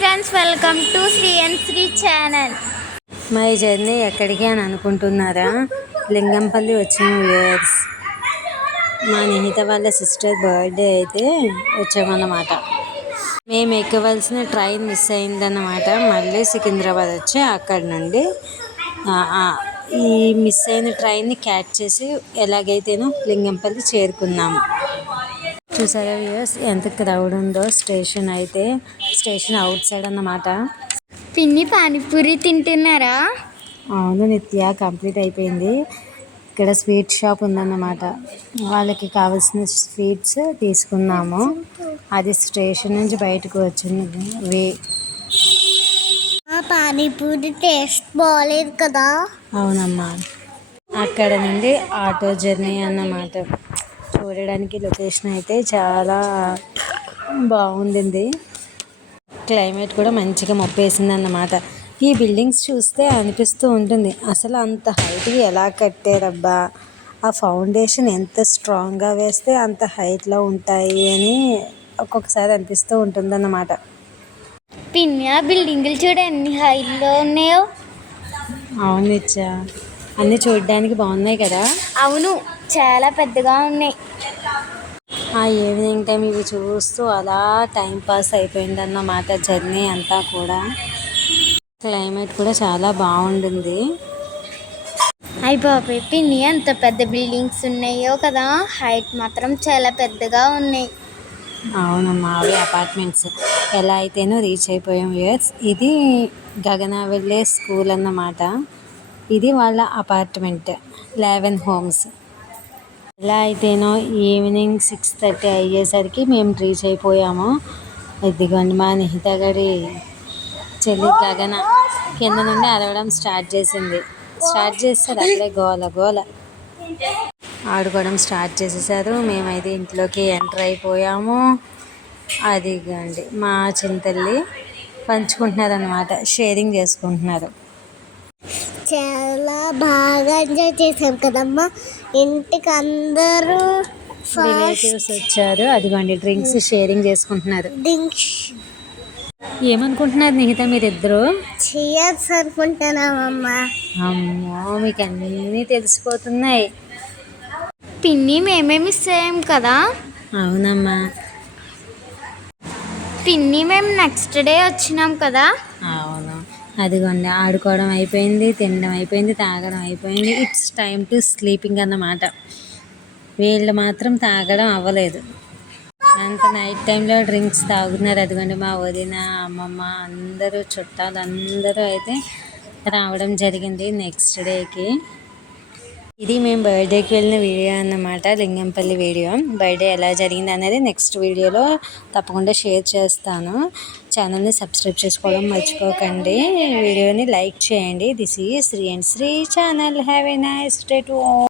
Friends, welcome to Sri and Sri channel. My journey ఎక్కడికి అని అనుకుంటున్నారా? లింగంపల్లి వచ్చాము వ్యూవర్స్. మా నిహిత వాళ్ళ సిస్టర్ బర్త్డే అయితే వచ్చామన్నమాట. మేము ఎక్కవలసిన ట్రైన్ మిస్ అయిందన్నమాట. మళ్ళీ సికింద్రాబాద్ వచ్చి అక్కడి నుండి ఈ మిస్ అయిన ట్రైన్ని క్యాచ్ చేసి ఎలాగైతేనో లింగంపల్లి చేరుకున్నాము. చూసారా వ్యూవర్స్ ఎంత క్రౌడ్ ఉందో. స్టేషన్ అవుట్ సైడ్ అన్నమాట. పిన్ని పానీపూరి తింటున్నారా? అవును నిత్య, కంప్లీట్ అయిపోయింది. ఇక్కడ స్వీట్ షాప్ ఉందన్నమాట. వాళ్ళకి కావాల్సిన స్వీట్స్ తీసుకున్నాము. అది స్టేషన్ నుంచి బయటకు వచ్చింది. పానీపూరి టేస్ట్ బాగాలేదు కదా? అవునమ్మా. అక్కడ నుండి ఆటో జర్నీ అన్నమాట. చూడడానికి లొకేషన్ అయితే చాలా బాగుండింది. క్లైమేట్ కూడా మంచిగా మబ్బేసింది అన్నమాట. ఈ బిల్డింగ్స్ చూస్తే అనిపిస్తూ ఉంటుంది, అసలు అంత హైట్గా ఎలా కట్టారబ్బా, ఆ ఫౌండేషన్ ఎంత స్ట్రాంగ్గా వేస్తే అంత హైట్లో ఉంటాయి అని ఒక్కొక్కసారి అనిపిస్తూ ఉంటుందన్నమాట. పిన్ని, ఆ బిల్డింగులు చూడ ఎన్ని హైట్లో ఉన్నాయో. అవును ఇచ్చా, అన్నీ చూడడానికి బాగున్నాయి కదా. అవును, చాలా పెద్దగా ఉన్నాయి. ఆ ఈవినింగ్ టైం ఇవి చూస్తూ అలా టైం పాస్ అయిపోయిందన్నమాట జర్నీ అంతా కూడా. క్లైమేట్ కూడా చాలా బాగుంటుంది. అయ్య బాబాయ్ పిన్ని, ఎంత పెద్ద బిల్డింగ్స్ ఉన్నాయో కదా. హైట్ మాత్రం చాలా పెద్దగా ఉన్నాయి. అవునమ్మా, అవి అపార్ట్మెంట్స్. ఎలా అయితేనో రీచ్ అయిపోయాం ఇయర్స్. ఇది గగన వెళ్ళే స్కూల్ అన్నమాట. ఇది వాళ్ళ అపార్ట్మెంట్ 11 homes. ఎలా అయితేనో ఈవినింగ్ 6:30 అయ్యేసరికి మేము రీచ్ అయిపోయాము. ఇదిగోండి మా నిహిత గడి చెల్లి గగన కింద నుండి అరవడం స్టార్ట్ చేసింది. అక్కడే గోల ఆడుకోవడం స్టార్ట్ చేసేసారు. మేమైతే ఇంట్లోకి ఎంటర్ అయిపోయాము. అదిగోండి మా చింతల్లి పంచుకుంటున్నారు అన్నమాట, షేరింగ్ చేసుకుంటున్నారు. చాలా బాగా ఎంజాయ్ చేసాం కదమ్మా. ఇంటికి అందరూ రిలేటివ్స్ వచ్చారు. అదిగోండి డ్రింక్స్ షేరింగ్ చేసుకుంటున్నారు. ఏమనుకుంటున్నారు నిహిత మీరిద్దరు? చేయర్స్ అనుకుంటున్నామమ్మా. అమ్మో, మీకు అన్నీ తెలిసిపోతున్నాయి. పిన్ని, మేమే మిస్ అయ్యాం కదా. అవునమ్మా. పిన్ని, మేము నెక్స్ట్ డే వచ్చినాం కదా. అవును. అదిగోండి ఆడుకోవడం అయిపోయింది, తినడం అయిపోయింది, తాగడం అయిపోయింది. ఇట్స్ టైమ్ టు స్లీపింగ్ అన్నమాట. వీళ్ళు మాత్రం తాగడం అవ్వలేదు. అంత నైట్ టైంలో డ్రింక్స్ తాగుతున్నారు. అదిగోండి మా వదిన, అమ్మమ్మ అందరూ చుట్టాలు అందరూ అయితే రావడం జరిగింది నెక్స్ట్ డేకి. ఇది మేము బర్త్డేకి వెళ్ళిన వీడియో అన్నమాట, లింగంపల్లి వీడియో. బర్త్డే ఎలా జరిగింది అనేది నెక్స్ట్ వీడియోలో తప్పకుండా షేర్ చేస్తాను. ఛానల్ని సబ్స్క్రైబ్ చేసుకోవడం మర్చిపోకండి. వీడియోని లైక్ చేయండి. This is Sri and Sri channel. Have a nice day to all.